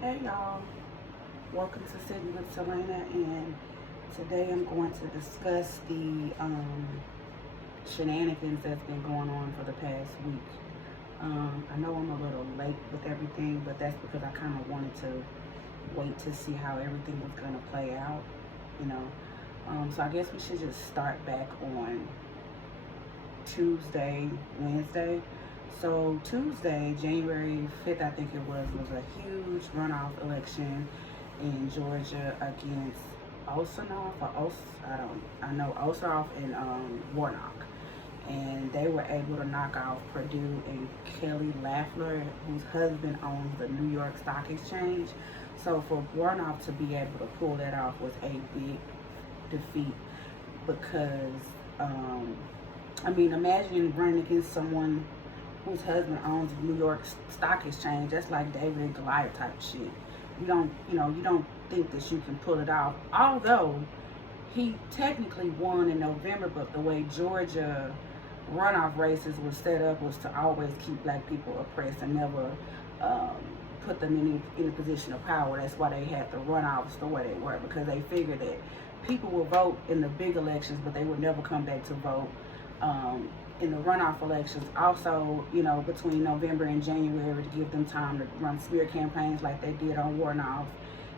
Hey y'all, welcome to Sitting with Solana, and today I'm going to discuss the shenanigans that's been going on for the past week. I know I'm a little late with everything, but that's because I kind of wanted to wait to see how everything was going to play out, you know. So I guess we should just start back on Tuesday, Wednesday. So Tuesday, January 5th, I think it was a huge runoff election in Georgia against Osanoff or I know Osanoff and Warnock. And they were able to knock off Purdue and Kelly Loeffler, whose husband owns the New York Stock Exchange. So for Warnock to be able to pull that off was a big defeat because imagine running against someone whose husband owns the New York Stock Exchange. That's like David and Goliath type of shit. You don't think that you can pull it off. Although he technically won in November, but the way Georgia runoff races were set up was to always keep black people oppressed and never put them in a position of power. That's why they had the runoffs the way they were, because they figured that people would vote in the big elections, but they would never come back to vote in the runoff elections. Also, between November and January, to give them time to run smear campaigns like they did on Warnoff,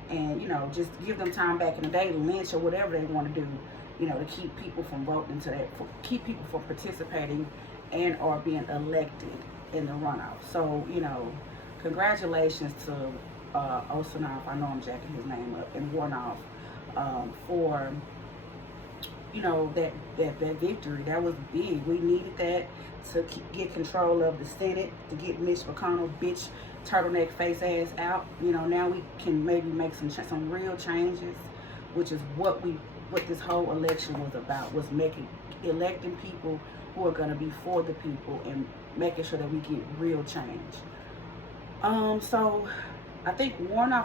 and just give them time back in the day to lynch or whatever they want to do, to keep people from voting keep people from participating and or being elected in the runoff. So, congratulations to Osanoff, I know I'm jacking his name up, and Warnoff for that victory. That was big. We needed that to get control of the Senate, to get Mitch McConnell bitch turtleneck face ass out. Now we can maybe make some real changes, which is what this whole election was about, was electing people who are going to be for the people and making sure that we get real change. So I think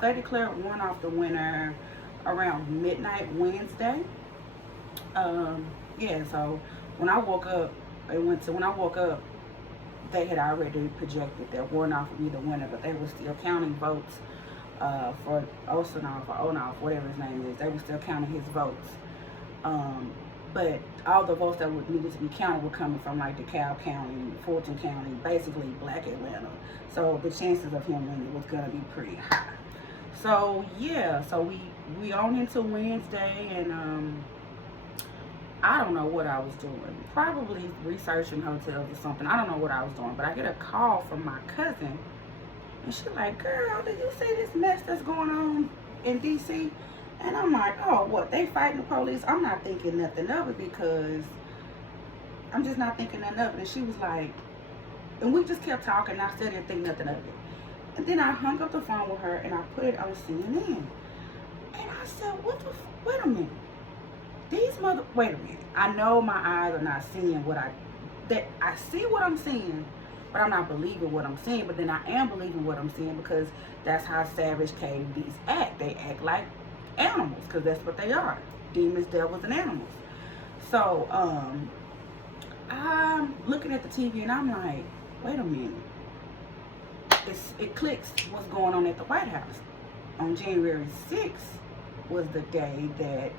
they declared Warnock the winner around midnight Wednesday. So when I woke up, they had already projected that Warnock would be the winner, but they were still counting votes for Osanoff or Onoff, whatever his name is. They were still counting his votes. But all the votes that needed to be counted were coming from like DeKalb County, Fulton County, basically black Atlanta. So the chances of him winning was gonna be pretty high. So we on into Wednesday, and I don't know what I was doing. Probably researching hotels or something. I don't know what I was doing, but I get a call from my cousin, and she's like, "Girl, did you see this mess that's going on in D.C.?" And I'm like, "Oh, what? They fighting the police?" I'm not thinking nothing of it, because I'm just not thinking nothing of it. And she was like, and we just kept talking. And I still didn't think nothing of it. And then I hung up the phone with her and I put it on CNN. And I said, wait a minute. Wait a minute. I know my eyes are not seeing I see what I'm seeing, but I'm not believing what I'm seeing. But then I am believing what I'm seeing, because that's how savage KDs act. They act like animals, because that's what they are. Demons, devils, and animals. So, I'm looking at the TV and I'm like, wait a minute. It clicks what's going on at the White House. On January 6th was the day that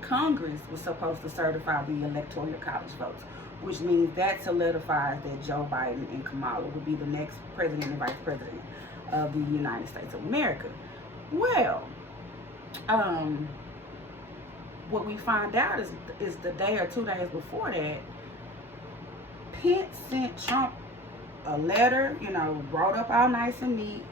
Congress was supposed to certify the Electoral College votes, which means that solidifies that Joe Biden and Kamala will be the next president and vice president of the United States of America. Well, what we find out is the day or 2 days before that, Pence sent Trump a letter, wrote up all nice and neat.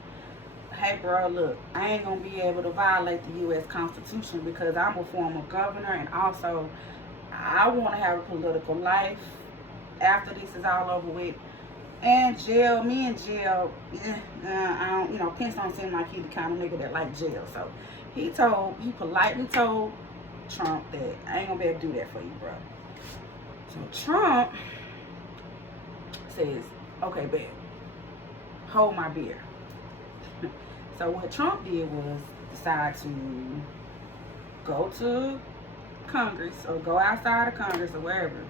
Hey, bro, look, I ain't going to be able to violate the U.S. Constitution because I'm a former governor, and also I want to have a political life after this is all over with. And me and jail, I don't, Pence don't seem like he's the kind of nigga that like jail. So he politely told Trump that I ain't going to be able to do that for you, bro. So Trump says, okay, babe, hold my beer. So what Trump did was decide to go to Congress, or go outside of Congress or wherever,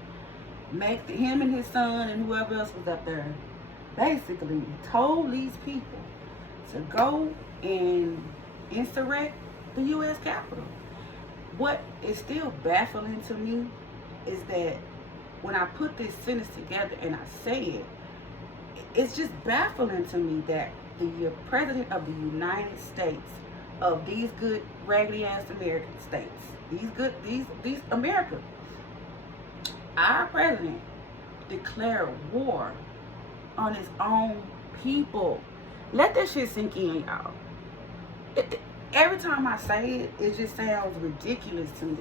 him and his son and whoever else was up there, basically told these people to go and insurrect the U.S. Capitol. What is still baffling to me is that when I put this sentence together and I say it, it's just baffling to me that the president of the United States, of these good raggedy ass American states, these America, our president declared war on his own people. Let that shit sink in, y'all. Every time I say it, it just sounds ridiculous to me,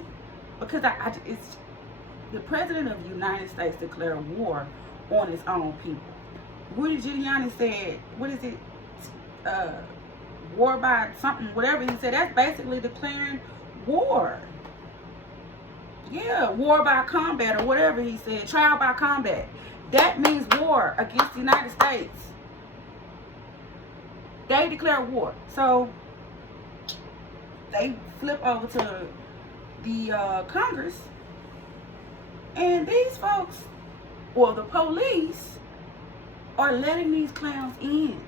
because it's the president of the United States declared war on his own people. Rudy Giuliani said, what is it? War by something, whatever he said. That's basically declaring war. Yeah, war by combat, or whatever he said. Trial by combat. That means war against the United States. They declare war. So they flip over to the Congress, and these folks, or the police, are letting these clowns in.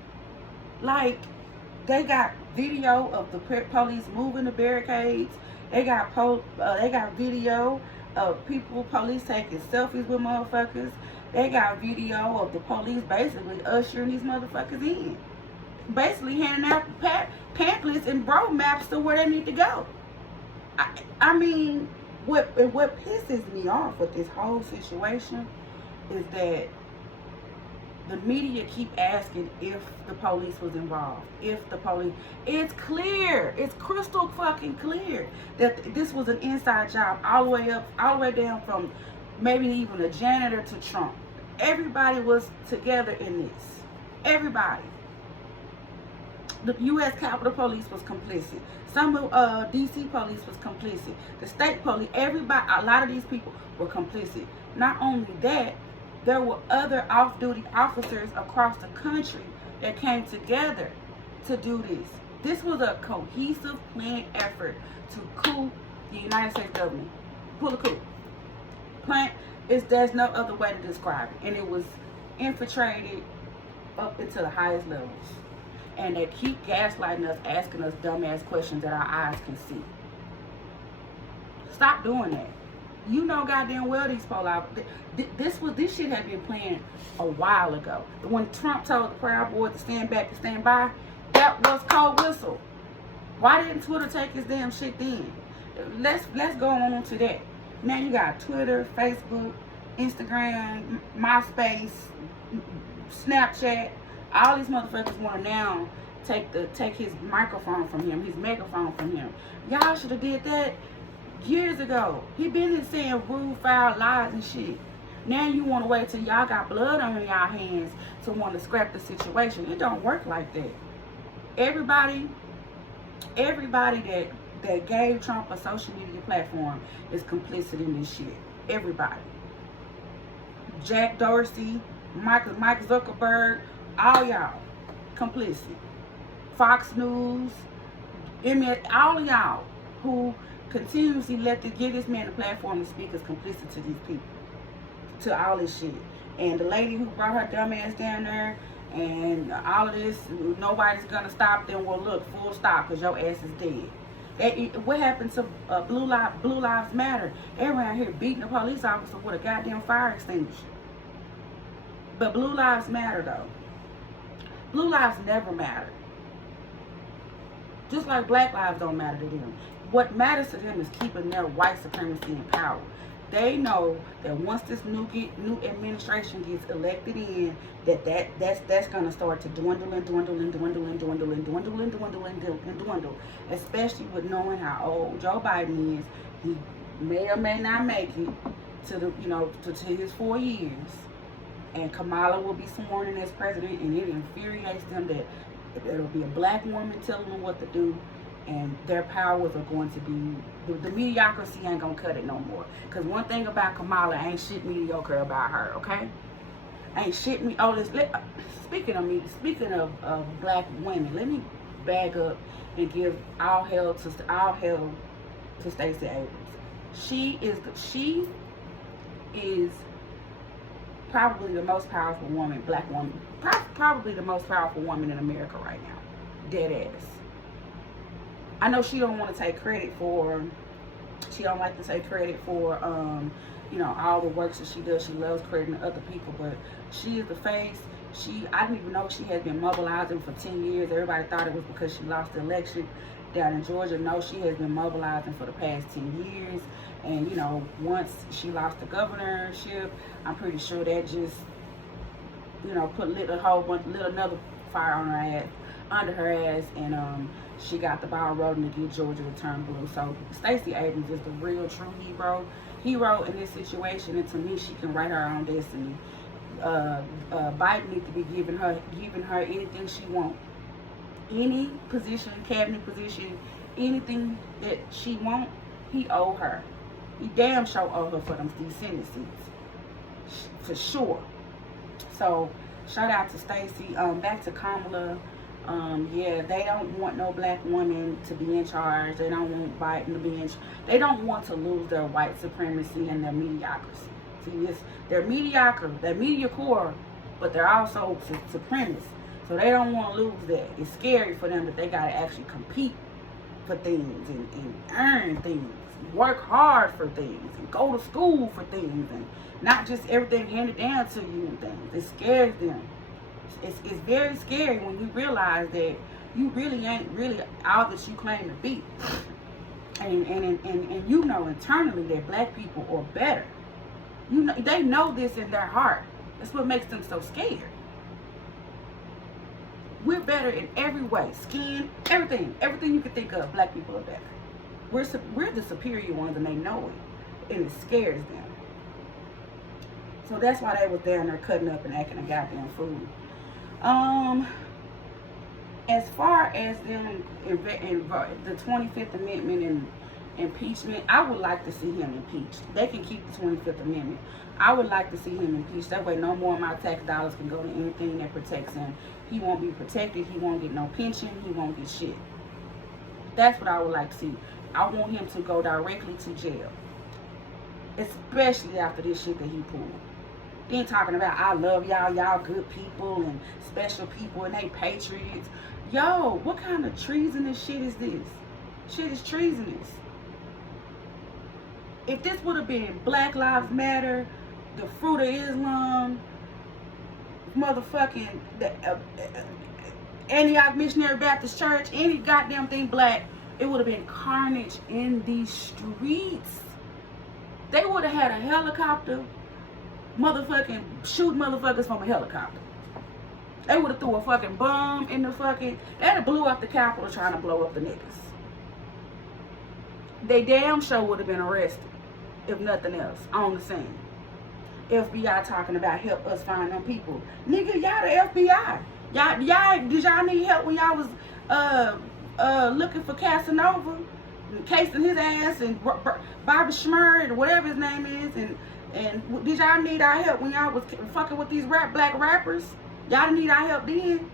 Like, they got video of the police moving the barricades. They got video of police taking selfies with motherfuckers. They got video of the police basically ushering these motherfuckers in, basically handing out pamphlets and road maps to where they need to go. I mean, what pisses me off with this whole situation is that the media keep asking if the police was involved. It's clear, it's crystal fucking clear that this was an inside job, all the way down from maybe even a janitor to Trump. Everybody was together in this. Everybody. The U.S. Capitol Police was complicit. Some of D.C. police was complicit. The state police, everybody, a lot of these people were complicit. Not only that, there were other off-duty officers across the country that came together to do this. This was a cohesive, planned effort to coup the United States government. Pull a coup. There's no other way to describe it. And it was infiltrated up into the highest levels. And they keep gaslighting us, asking us dumbass questions that our eyes can see. Stop doing that. You know goddamn well these police. This shit had been planned a while ago. When Trump told the Proud Boys to stand back and stand by, that was cold whistle. Why didn't Twitter take his damn shit then? Let's go on to that. Now you got Twitter, Facebook, Instagram, MySpace, Snapchat. All these motherfuckers want to now take his microphone from him, his megaphone from him. Y'all should have did that years ago. He been saying rude, foul lies and shit. Now you want to wait till y'all got blood on y'all hands to want to scrap the situation. It don't work like that. Everybody that gave Trump a social media platform is complicit in this shit. Everybody. Jack Dorsey, Mike Zuckerberg, all y'all complicit. Fox News, all y'all who continuously give this man a platform to speak is complicit to these people, to all this shit. And the lady who brought her dumb ass down there and all of this, nobody's gonna stop them. Well, look, full stop, because your ass is dead. What happened to Blue Lives Matter? Everyone here beating a police officer with a goddamn fire extinguisher. But Blue Lives Matter, though. Blue lives never matter. Just like black lives don't matter to them. What matters to them is keeping their white supremacy in power. They know that once this new administration gets elected in, that's gonna start to dwindle, especially with knowing how old Joe Biden is. He may or may not make it to his 4 years. And Kamala will be sworn in as president, and it infuriates them that it'll be a black woman telling them what to do, and their powers are going to be, the mediocrity ain't gonna cut it no more. Because one thing about Kamala, ain't shit mediocre about her, okay? Ain't shit me. Speaking of black women, let me back up and give all hail to Stacey Abrams. She is probably the most powerful woman, black woman, probably the most powerful woman in America right now. Dead ass. I know she don't want to take credit for, she don't like to take credit for, you know, all the works that she does. She loves crediting other people, but she is the face. I didn't even know she had been mobilizing for 10 years. Everybody thought it was because she lost the election down in Georgia. No, she has been mobilizing for the past 10 years. And, you know, once she lost the governorship, I'm pretty sure that just, you know, lit another fire on her ass, under her ass, and she got the ball rolling to get Georgia to turn blue. So Stacey Abrams is the real true hero in this situation, and to me, she can write her own destiny. Biden needs to be giving her anything she wants, any position, cabinet position, anything that she wants. He owe her. He damn sure owe her for these Senate seats, for sure. So shout out to Stacey. Back to Kamala. Yeah, they don't want no black woman to be in charge. They don't want Biden to be in charge. They don't want to lose their white supremacy and their mediocrity. See, they're mediocre, they're mediocre, but they're also supremacists. So they don't want to lose that. It's scary for them that they got to actually compete for things and earn things, work hard for things, and go to school for things, and not just everything handed down to you and things. It scares them. It's very scary when you realize that you really ain't really all that you claim to be. And you know internally that black people are better. You know, they know this in their heart. That's what makes them so scared. We're better in every way. Skin, everything. Everything you can think of, black people are better. We're the superior ones, and they know it. And it scares them. So that's why they was down there cutting up and acting a goddamn fool. As far as them in the 25th Amendment and impeachment, I would like to see him impeached. They can keep the 25th Amendment. I would like to see him impeached. That way no more of my tax dollars can go to anything that protects him. He won't be protected. He won't get no pension. He won't get shit. That's what I would like to see. I want him to go directly to jail. Especially after this shit that he pulled. Then talking about, I love y'all, y'all good people and special people and they patriots. Yo, what kind of treasonous shit is this? Shit is treasonous. If this would have been Black Lives Matter, the Fruit of Islam, motherfucking Antioch Missionary Baptist Church, any goddamn thing black, it would have been carnage in these streets. They would have had a helicopter, motherfucking shoot motherfuckers from a helicopter. They would have threw a fucking bomb in the fucking, they'd have blew up the Capitol trying to blow up the niggas. They damn sure would have been arrested, if nothing else, on the scene. FBI talking about help us find them people. Nigga, y'all the FBI. Y'all, did y'all need help when y'all was looking for Casanova, casing his ass, and Bobby Schmurd, or whatever his name is, and did y'all need our help when y'all was fucking with these black rappers? Y'all didn't need our help then.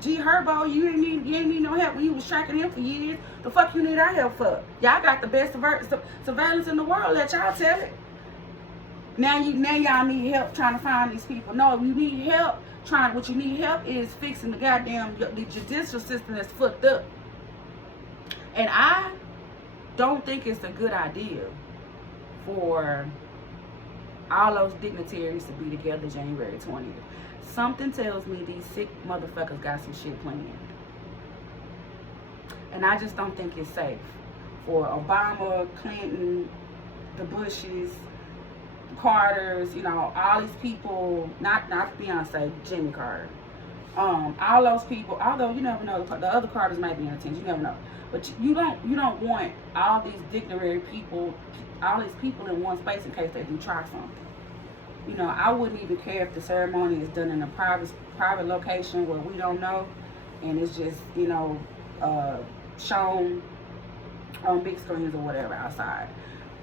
G Herbo, you ain't need no help when you was tracking him for years. The fuck you need our help for? Y'all got the best surveillance in the world. Let y'all tell it. Now y'all need help trying to find these people. No, you need help what you need help is fixing the goddamn the judicial system that's fucked up. And I don't think it's a good idea for all those dignitaries to be together January 20th. Something tells me these sick motherfuckers got some shit planned. And I just don't think it's safe for Obama, Clinton, the Bushes, Carters, you know, all these people, not Beyonce, Jimmy Carter. All those people, although you never know, the other Carters might be in attention, you never know. But you don't want all these dignitary people, all these people in one space in case they do try something. You know, I wouldn't even care if the ceremony is done in a private location where we don't know, and it's just, you know, shown on big screens or whatever outside.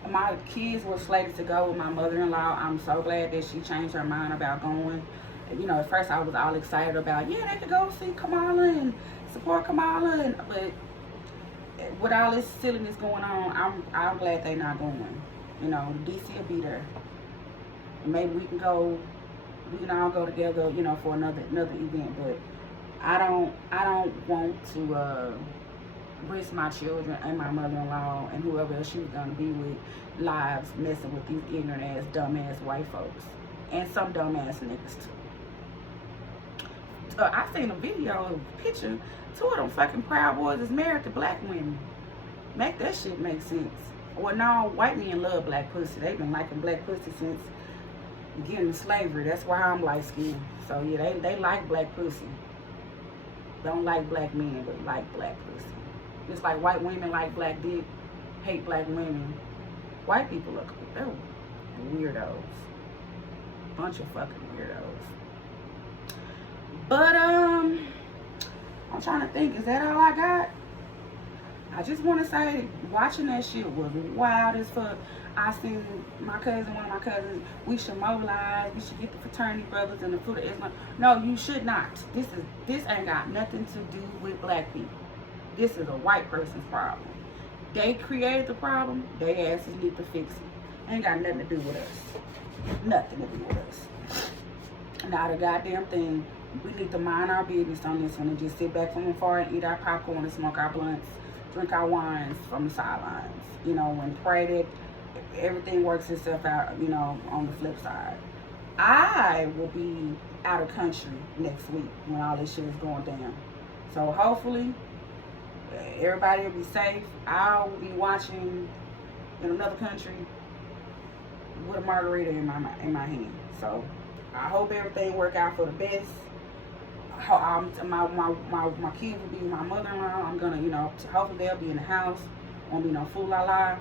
My kids were slated to go with my mother-in-law. I'm so glad that she changed her mind about going. You know, at first I was all excited about, yeah, they could go see Kamala and support Kamala, but with all this silliness going on, I'm glad they're not going. You know, DC will be there. And maybe we can all go together, you know, for another event. But I don't want to risk my children and my mother-in-law and whoever else she was gonna be with lives messing with these ignorant ass, dumbass white folks and some dumbass niggas too. I seen a video, a picture. 2 of them fucking Proud Boys is married to black women. Make that shit make sense. Well, no, white men love black pussy. They've been liking black pussy since getting slavery. That's why I'm light skinned. So yeah, they like black pussy. Don't like black men, but like black pussy. Just like white women like black dick, hate black women. White people are, they're weirdos. Bunch of fucking weirdos. But I'm trying to think, is that all I got? I just want to say, watching that shit was wild as fuck. I seen one of my cousins, we should mobilize, we should get the fraternity brothers and the foot of Islam. No, you should not. This ain't got nothing to do with black people. This is a white person's problem. They created the problem, they asses need to fix it. Ain't got nothing to do with us. Nothing to do with us. Not a goddamn thing. We need to mind our business on this one and just sit back from afar and eat our popcorn and smoke our blunts, drink our wines from the sidelines, you know, and pray that everything works itself out, you know, on the flip side. I will be out of country next week when all this shit is going down. So hopefully everybody will be safe. I will be watching in another country with a margarita in my hand. So I hope everything work out for the best. My kids will be with my mother-in-law. I'm gonna, you know, hopefully they'll be in the house. Won't be no fool la la.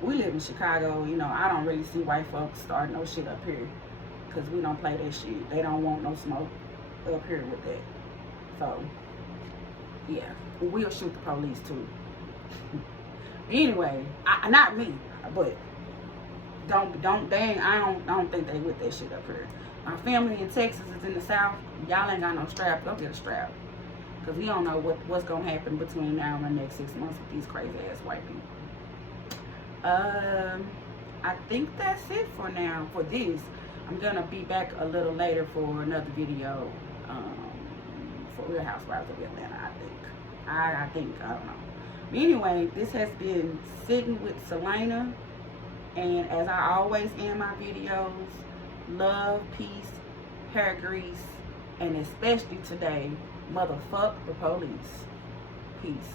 We live in Chicago, you know. I don't really see white folks starting no shit up here, cause we don't play that shit. They don't want no smoke up here with that. So yeah, we'll shoot the police too. Anyway, not me, but I don't think they with that shit up here. My family in Texas is in the South. Y'all ain't got no strap. Go get a strap. Because we don't know what's going to happen between now and the next 6 months with these crazy ass white people. I think that's it for now for this. I'm going to be back a little later for another video for Real Housewives of Atlanta, I think. I don't know. But anyway, this has been Sitting with Solana. And as I always end my videos, love, peace, hair grease, and especially today, motherfuck the police. Peace.